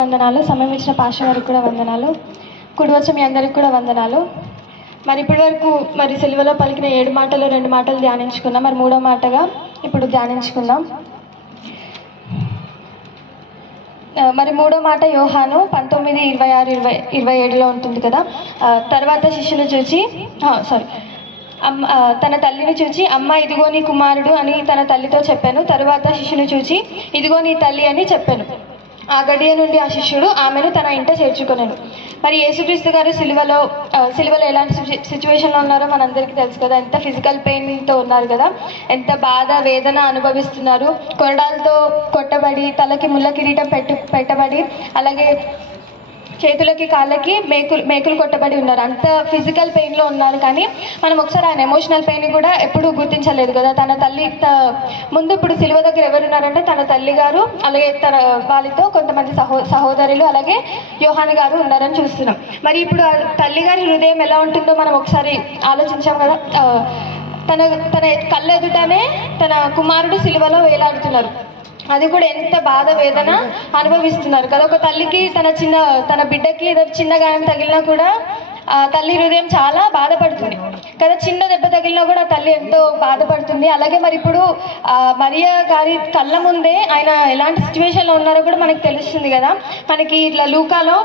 వందనాలు. సమయం ఇచ్చిన పాష గారికి కూడా వందనాలు. కుడివచ్చ మీ అందరికి కూడా వందనాలు. మరి ఇప్పటి వరకు మరి సెలవులో పలికిన ఏడు మాటలు రెండు మాటలు ధ్యానించుకున్నాం. మరి మూడో మాటగా ఇప్పుడు ధ్యానించుకుందాం. మరి మూడో మాట యోహాను పంతొమ్మిది ఇరవై ఆరు ఇరవై ఇరవై ఏడులో ఉంటుంది కదా? తర్వాత శిష్యులు చూచి సారీ అమ్మ తన తల్లిని చూచి అమ్మ ఇదిగో నీ కుమారుడు అని తన తల్లితో చెప్పాను. తరువాత శిష్యుని చూచి ఇదిగో నీ తల్లి అని చెప్పాను. ఆ గడియ నుండి ఆ శిష్యుడు ఆమెను తన ఇంట చేర్చుకున్నాడు మరి యేసుక్రీస్తు గారు సిలువలో సిలువలో ఎలాంటి సిచ్యువేషన్లో ఉన్నారో మనందరికీ తెలుసు కదా. ఎంత ఫిజికల్ పెయిన్తో ఉన్నారు కదా. ఎంత బాధ వేదన అనుభవిస్తున్నారు. కొరడాలతో కొట్టబడి తలకి ముళ్ళ కిరీటం పెట్టు పెట్టబడి అలాగే చేతులకి కాళ్ళకి మేకులు మేకులు కొట్టబడి ఉన్నారు. అంత ఫిజికల్ పెయిన్లో ఉన్నారు కానీ మనం ఒకసారి ఆయన ఎమోషనల్ పెయిన్ కూడా ఎప్పుడూ గుర్తించలేదు కదా. తన తల్లి త- ముందు ఇప్పుడు సిలువ దగ్గర ఎవరున్నారంటే తన తల్లి గారు అలాగే తన వాళ్ళతో కొంతమంది సహో సహోదరులు అలాగే యోహాన్ గారు ఉన్నారని చూస్తున్నాం. మరి ఇప్పుడు తల్లి గారి హృదయం ఎలా ఉంటుందో మనం ఒకసారి ఆలోచించాం కదా. తన తన కళ్ళ ఎదుటనే తన కుమారుడు సిలువలో వేలాడుతున్నారు. అది కూడా ఎంత బాధ వేదన అనుభవిస్తున్నారు. కదా ఒక తల్లికి తన చిన్న తన బిడ్డకి ఏదో చిన్న గాయం తగిలినా కూడా ఆ తల్లి హృదయం చాలా బాధపడుతుంది. కదా చిన్న దెబ్బ తగిలినా కూడా తల్లి ఎంతో బాధపడుతుంది. అలాగే మరి ఇప్పుడు మరియా గారి కళ్ళ ముందే ఆయన ఎలాంటి సిచ్యువేషన్లో ఉన్నారో కూడా మనకు తెలుస్తుంది కదా. మనకి ఇట్లా లూకాలో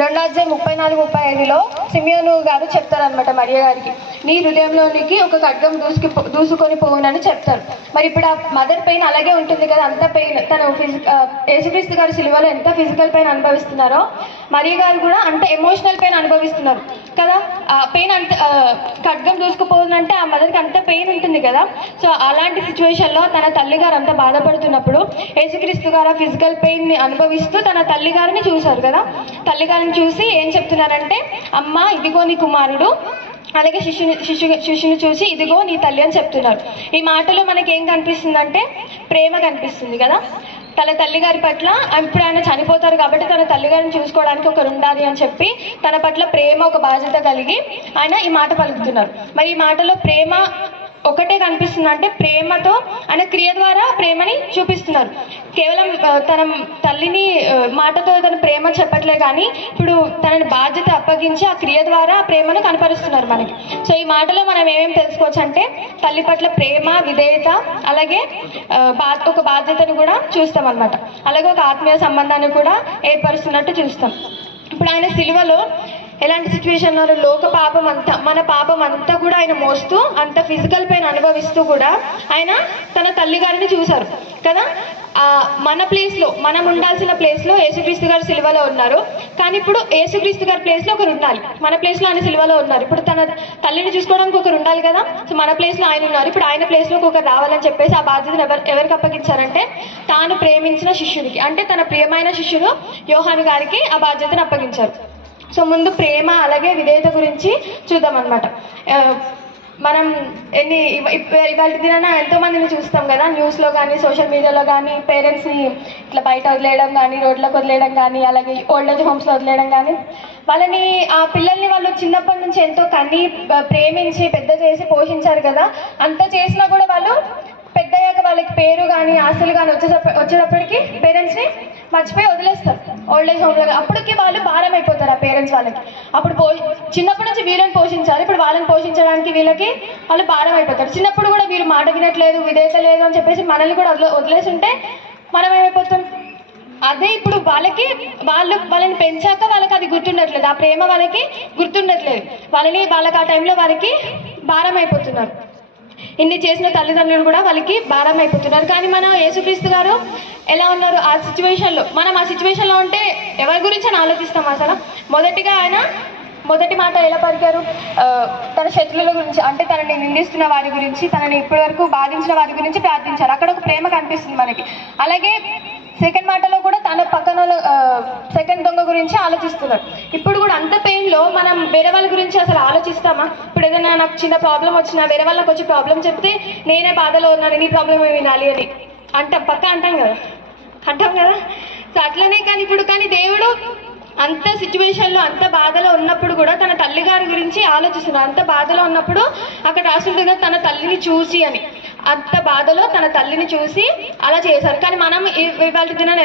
రెండో అధ్యాయం ముప్పై నాలుగు ముప్పై ఐదులో సిమియోను గారు చెప్తారనమాట మరియ గారికి. నీ హృదయంలోనికి ఒక ఖడ్గం దూసుకి దూసుకొని పోవునని చెప్తారు. మరి ఇప్పుడు ఆ మదర్ పెయిన్ అలాగే ఉంటుంది కదా అంత పెయిన్ తను ఫిజిక్ యేసుక్రీస్తు గారి సిలువలో ఎంత ఫిజికల్ పెయిన్ అనుభవిస్తున్నారో మరియ గారు కూడా అంత ఎమోషనల్ పెయిన్ అనుభవిస్తున్నారు. కదా ఆ పెయిన్ అంత ఖడ్గం దూసుకుపోతుందంటే ఆ మదర్కి అంత పెయిన్ ఉంటుంది కదా. సో అలాంటి సిచ్యువేషన్లో తన తల్లి గారు అంత బాధపడుతున్నప్పుడు యేసుక్రీస్తు గారు ఆ ఫిజికల్ పెయిన్ని అనుభవిస్తూ తన తల్లి గారిని చూశారు కదా. తల్లి గారిని చూసి ఏం చెప్తున్నారంటే అమ్మ ఇదిగో నీ కుమారుడు. అలాగే శిష్యుని శిష్యు శిష్యుని చూసి ఇదిగో నీ తల్లి అని చెప్తున్నారు. ఈ మాటలో మనకేం కనిపిస్తుంది కనిపిస్తుందంటే ప్రేమ కనిపిస్తుంది కదా? తన తల్లిగారి పట్ల ఇప్పుడు ఆయన చనిపోతారు కాబట్టి తన తల్లిగారిని చూసుకోవడానికి ఒకరు ఉండాలి అని చెప్పి తన పట్ల ప్రేమ ఒక బాధ్యత కలిగి ఆయన ఈ మాట పలుకుతున్నారు. మరి ఈ మాటలో ప్రేమ ఒకటే కనిపిస్తుంది. అంటే ప్రేమతో ఆయన క్రియ ద్వారా ప్రేమని చూపిస్తున్నారు. కేవలం తన తల్లిని మాటతో తన ప్రేమ చెప్పట్లే కానీ ఇప్పుడు తనని బాధ్యత అప్పగించి ఆ క్రియ ద్వారా ప్రేమను కనపరుస్తున్నారు మనకి. సో ఈ మాటలో మనం ఏమేమి తెలుసుకోవచ్చు అంటే తల్లి పట్ల ప్రేమ విధేయత అలాగే బా ఒక బాధ్యతను కూడా చూస్తాం అనమాట అలాగే ఒక ఆత్మీయ సంబంధాన్ని కూడా ఏర్పరుస్తున్నట్టు చూస్తాం. ఇప్పుడు ఆయన సిలువలో ఎలాంటి సిచ్యువేషన్లో లోక పాపం అంతా మన పాపం అంతా కూడా ఆయన మోస్తూ అంత ఫిజికల్ పెయిన్ అనుభవిస్తూ కూడా ఆయన తన తల్లి గారిని చూశారు. కదా? ఆ మన ప్లేస్లో మనం ఉండాల్సిన ప్లేస్లో యేసుక్రీస్తు గారు సిలువలో ఉన్నారు. కానీ ఇప్పుడు యేసుక్రీస్తు గారి ప్లేస్లో ఒకరు ఉండాలి. మన ప్లేస్లో ఆయన సిల్వలో ఉన్నారు. ఇప్పుడు తన తల్లిని చూసుకోవడానికి ఒకరు ఉండాలి కదా? సో మన ప్లేస్లో ఆయన ఉన్నారు. ఇప్పుడు ఆయన ప్లేస్లో ఒకరు రావాలని చెప్పేసి ఆ బాధ్యతను ఎవరు ఎవరికి అప్పగించారంటే తాను ప్రేమించిన శిష్యుడికి అంటే తన ప్రియమైన శిష్యుడు యోహాను గారికి ఆ బాధ్యతను అప్పగించారు. సో ముందు ప్రేమ అలాగే విధేయత గురించి చూద్దాం అనమాట మనం ఎన్ని ఇవాళ దినాన ఎంతో మందిని చూస్తాం కదా న్యూస్లో కానీ సోషల్ మీడియాలో కానీ పేరెంట్స్ని ఇట్లా బయట వదిలేయడం కానీ రోడ్లకు వదిలేయడం కానీ అలాగే ఓల్డ్ ఏజ్ హోమ్స్లో వదిలేయడం కానీ వాళ్ళని ఆ పిల్లల్ని వాళ్ళు చిన్నప్పటి నుంచి ఎంతో కన్ని ప్రేమించి పెద్ద చేసి పోషించారు కదా అంత చేసినా కూడా వాళ్ళు పెద్దయ్యాక వాళ్ళకి పేరు కానీ ఆస్తులు కానీ వచ్చేటప్ప వచ్చేటప్పటికి పేరెంట్స్ని మర్చిపోయి వదిలేస్తారు. ఓల్డ్ ఏజ్ హోమ్లో అప్పటికి వాళ్ళు భారం అయిపోతారు ఆ పేరెంట్స్ వాళ్ళకి. అప్పుడు పో చిన్నప్పటి నుంచి వీళ్ళని పోషించాలి. ఇప్పుడు వాళ్ళని పోషించడానికి వీళ్ళకి వాళ్ళు భారం అయిపోతారు. చిన్నప్పుడు కూడా వీళ్ళు మాట వినట్లేదు విధేయత లేదు అని చెప్పేసి మనల్ని కూడా వదిలే వదిలేసి ఉంటే మనం ఏమైపోతాం? అదే ఇప్పుడు వాళ్ళకి వాళ్ళు వాళ్ళని పెంచాక వాళ్ళకి అది గుర్తుండట్లేదు. ఆ ప్రేమ వాళ్ళకి గుర్తుండట్లేదు. వాళ్ళని వాళ్ళకి ఆ టైంలో వాళ్ళకి భారం అయిపోతున్నారు. ఇన్ని చేసిన తల్లిదండ్రులు కూడా వాళ్ళకి భారం అయిపోతున్నారు. కానీ మన యేసుక్రీస్తు గారు ఎలా ఉన్నారు? ఆ సిచ్యువేషన్లో మనం ఆ సిచ్యువేషన్లో ఉంటే ఎవరి గురించి అని ఆలోచిస్తాం అసలు? మొదటిగా ఆయన మొదటి మాట ఎలా పలికారు? తన శత్రువుల గురించి అంటే తనని నిందిస్తున్న వారి గురించి తనని ఇప్పటివరకు బాధించిన వారి గురించి ప్రార్థించారు. అక్కడ ఒక ప్రేమ కనిపిస్తుంది మనకి. అలాగే సెకండ్ మాటలో కూడా తన పక్కన సెకండ్ దొంగ గురించి ఆలోచిస్తున్నారు. ఇప్పుడు కూడా అంత పెయిన్లో మనం వేరే వాళ్ళ గురించి అసలు ఆలోచిస్తామా? ఇప్పుడు ఏదైనా నాకు చిన్న ప్రాబ్లం వచ్చినా వేరే వాళ్ళకి వచ్చి ప్రాబ్లం చెప్తే నేనే బాధలో ఉన్నాను నీ ప్రాబ్లం వినాలి అని. అంటాం పక్క అంటాం కదా? అంటాం కదా? సో అట్లనే కానీ ఇప్పుడు కానీ దేవుడు అంత సిచ్యువేషన్లో అంత బాధలో ఉన్నప్పుడు కూడా తన తల్లి గారి గురించి ఆలోచిస్తున్నారు అంత బాధలో ఉన్నప్పుడు అక్కడ రాసింది కదా తన తల్లిని చూసి అని. అంత బాధలో తన తల్లిని చూసి అలా చేశారు. కానీ మనం ఇవాళ దినాన్ని